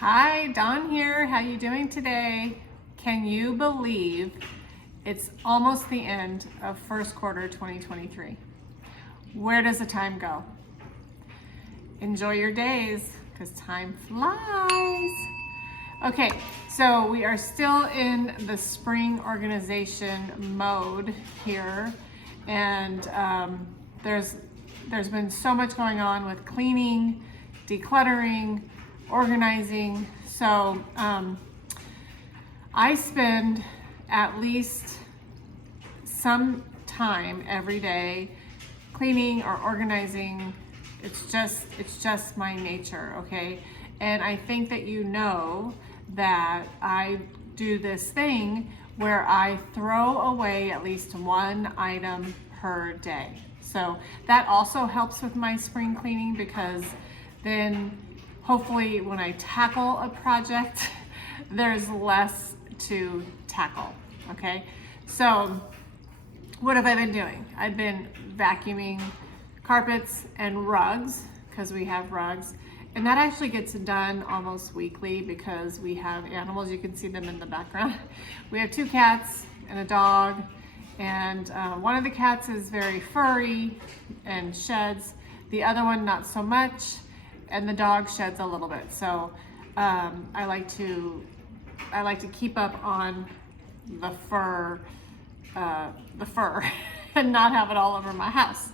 Hi, Dawn here. How you doing today? Can you believe it's almost the end of first quarter 2023? Where does the time go? Enjoy your days because time flies. Okay, so we are still in the spring organization mode here, and there's been so much going on with cleaning, decluttering, organizing. So I spend at least some time every day cleaning or organizing. It's just my nature, okay? And I think that you know that I do this thing where I throw away at least one item per day. So that also helps with my spring cleaning, because then hopefully when I tackle a project, there's less to tackle, okay? So what have I been doing? I've been vacuuming carpets and rugs, because we have rugs. And that actually gets done almost weekly because we have animals. You can see them in the background. We have 2 cats and a dog. And one of the cats is very furry and sheds. The other one, not so much. And the dog sheds a little bit. So I like to keep up on the fur and not have it all over my house.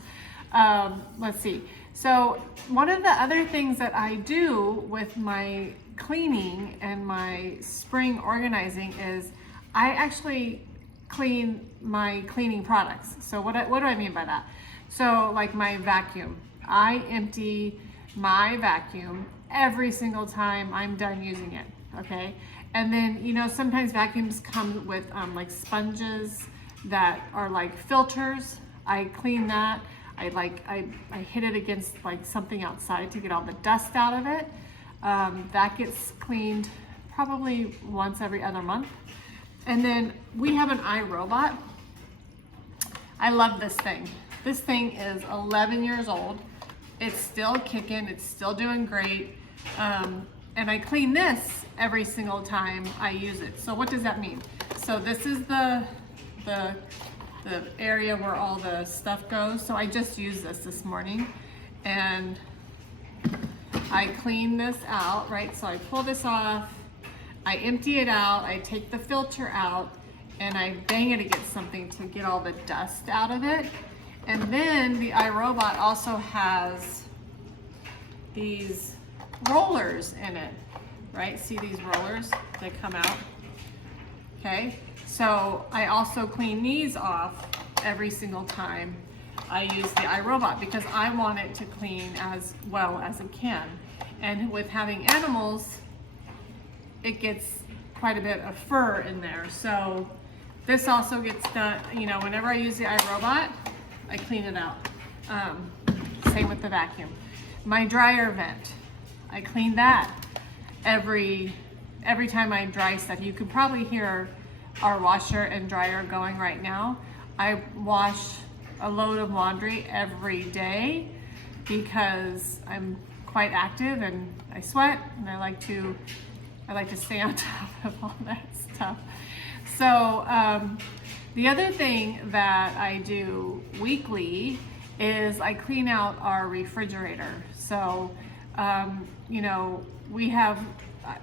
Let's see. So one of the other things that I do with my cleaning and my spring organizing is I actually clean my cleaning products. So what do I mean by that? So like my vacuum, I empty my vacuum every single time I'm done using it, okay? And then, you know, sometimes vacuums come with like sponges that are like filters. I clean that. I hit it against like something outside to get all the dust out of it. That gets cleaned probably once every other month. And then we have an iRobot. I love this thing. This thing is 11 years old. It's still kicking, it's still doing great. And I clean this every single time I use it. So what does that mean? So this is the area where all the stuff goes. So I just used this morning, and I clean this out, right? So I pull this off, I empty it out, I take the filter out, and I bang it against something to get all the dust out of it. And then the iRobot also has these rollers in it, right? See these rollers that come out? Okay, so I also clean these off every single time I use the iRobot, because I want it to clean as well as it can. And with having animals, it gets quite a bit of fur in there. So this also gets done, you know, whenever I use the iRobot, I clean it out. Same with the vacuum. My dryer vent, I clean that every time I dry stuff. You could probably hear our washer and dryer going right now. I wash a load of laundry every day because I'm quite active and I sweat, and I like to stay on top of all that stuff. So the other thing that I do weekly is I clean out our refrigerator. So you know, we have,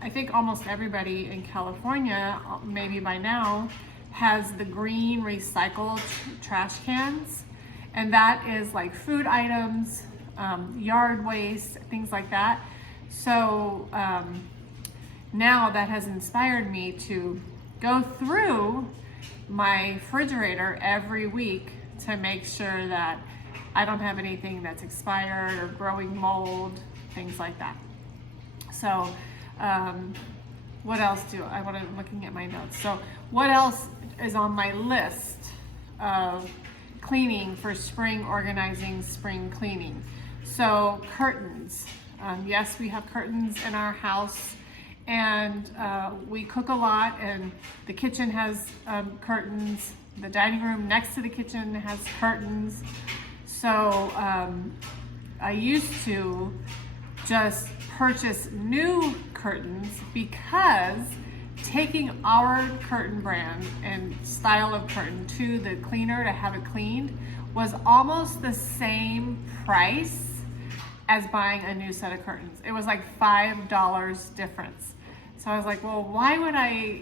I think almost everybody in California, maybe by now, has the green recycled trash cans. And that is like food items, yard waste, things like that. So now that has inspired me to go through my refrigerator every week to make sure that I don't have anything that's expired or growing mold, things like that. So what else I'm looking at my notes. So what else is on my list of cleaning for spring organizing, spring cleaning? So curtains. Yes, we have curtains in our house, and we cook a lot, and the kitchen has curtains. The dining room next to the kitchen has curtains. So I used to just purchase new curtains because taking our curtain brand and style of curtain to the cleaner to have it cleaned was almost the same price as buying a new set of curtains. It was like $5 difference. So I was like, well, why would I,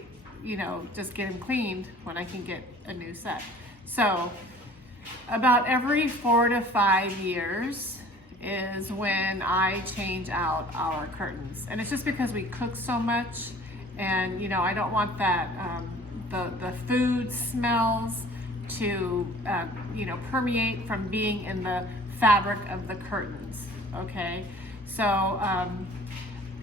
just get them cleaned when I can get a new set? So about every 4 to 5 years is when I change out our curtains. And it's just because we cook so much, and I don't want that, the food smells to, permeate from being in the fabric of the curtains, okay? So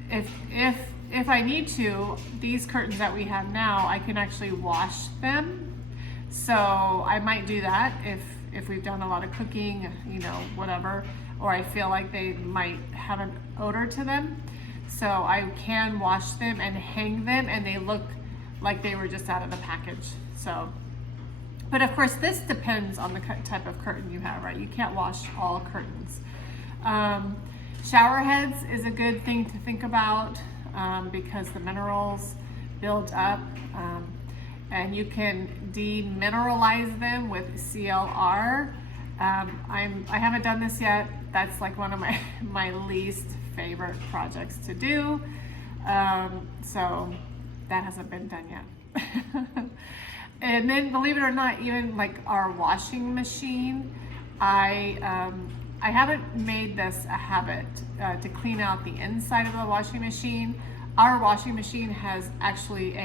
if I need to, these curtains that we have now, I can actually wash them. So I might do that if we've done a lot of cooking, whatever, or I feel like they might have an odor to them. So I can wash them and hang them, and they look like they were just out of the package. So, but of course this depends on the type of curtain you have, right? You can't wash all curtains. Shower heads is a good thing to think about because the minerals build up, and you can demineralize them with CLR. I haven't done this yet. That's like one of my least favorite projects to do. So that hasn't been done yet. And then, believe it or not, even like our washing machine, I haven't made this a habit to clean out the inside of the washing machine. Our washing machine has actually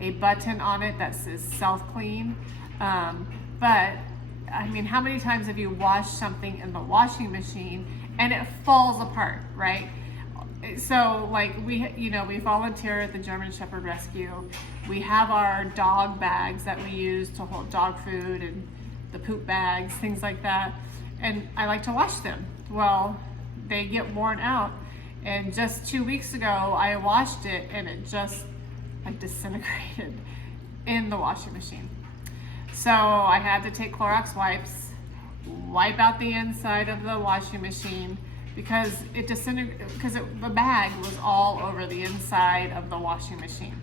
a button on it that says self-clean. But I mean, how many times have you washed something in the washing machine and it falls apart, right? So like we volunteer at the German Shepherd Rescue. We have our dog bags that we use to hold dog food and the poop bags, things like that. And I like to wash them. Well, they get worn out. And just 2 weeks ago, I washed it and it just like disintegrated in the washing machine. So I had to take Clorox wipes, wipe out the inside of the washing machine because it disintegrated, because the bag was all over the inside of the washing machine.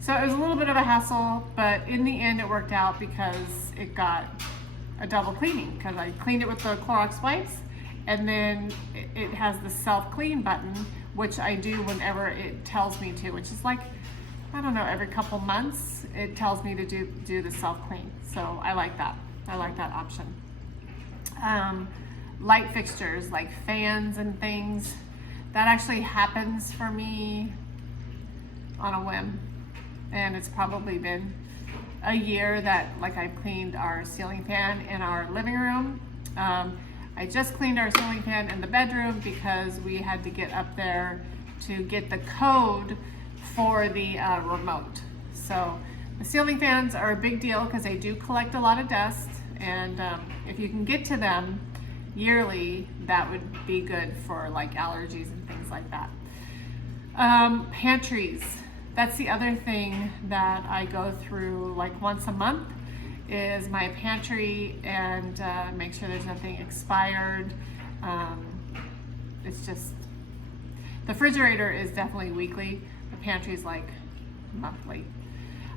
So it was a little bit of a hassle, but in the end it worked out because it got a double cleaning, because I cleaned it with the Clorox wipes, and then it has the self-clean button, which I do whenever it tells me to, which is like, I don't know, every couple months it tells me to do the self-clean. So I like that. I like that option. Light fixtures like fans and things, that actually happens for me on a whim. And it's probably been a year that like I've cleaned our ceiling fan in our living room. I just cleaned our ceiling fan in the bedroom because we had to get up there to get the code for the remote. So the ceiling fans are a big deal because they do collect a lot of dust, and if you can get to them yearly, that would be good for like allergies and things like that. Pantries, that's the other thing that I go through like once a month, is my pantry, and make sure there's nothing expired. It's just, the refrigerator is definitely weekly. The pantry is like monthly.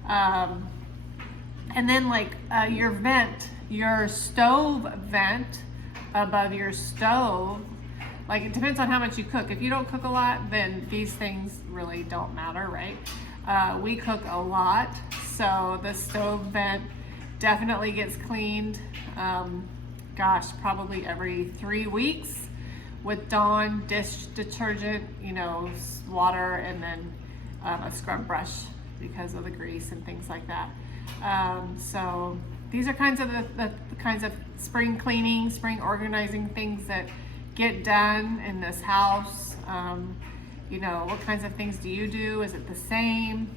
And then like your stove vent above your stove, like it depends on how much you cook. If you don't cook a lot, then these things really don't matter, right? We cook a lot, so the stove vent definitely gets cleaned, probably every 3 weeks with Dawn dish detergent, water, and then a scrub brush because of the grease and things like that. So these are kinds of the kinds of spring cleaning, spring organizing things that get done in this house. What kinds of things do you do? Is it the same?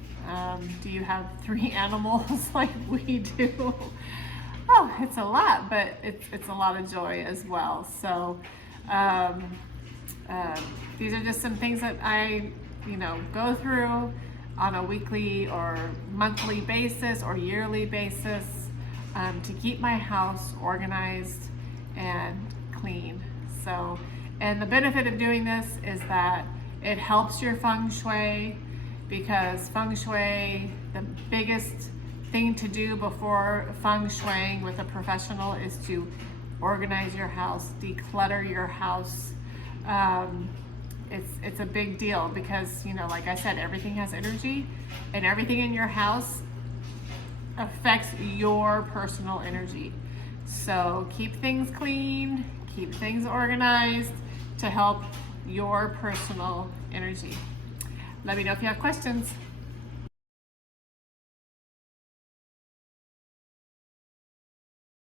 Do you have 3 animals like we do? Oh, it's a lot, but it's a lot of joy as well. So these are just some things that I go through on a weekly or monthly basis or yearly basis to keep my house organized and clean. So And the benefit of doing this is that it helps your Feng Shui, because Feng Shui, the biggest thing to do before Feng Shuiing with a professional is to organize your house, declutter your house. It's a big deal because, you know, like I said, everything has energy, and everything in your house affects your personal energy. So keep things clean, keep things organized to help your personal energy. Let me know if you have questions.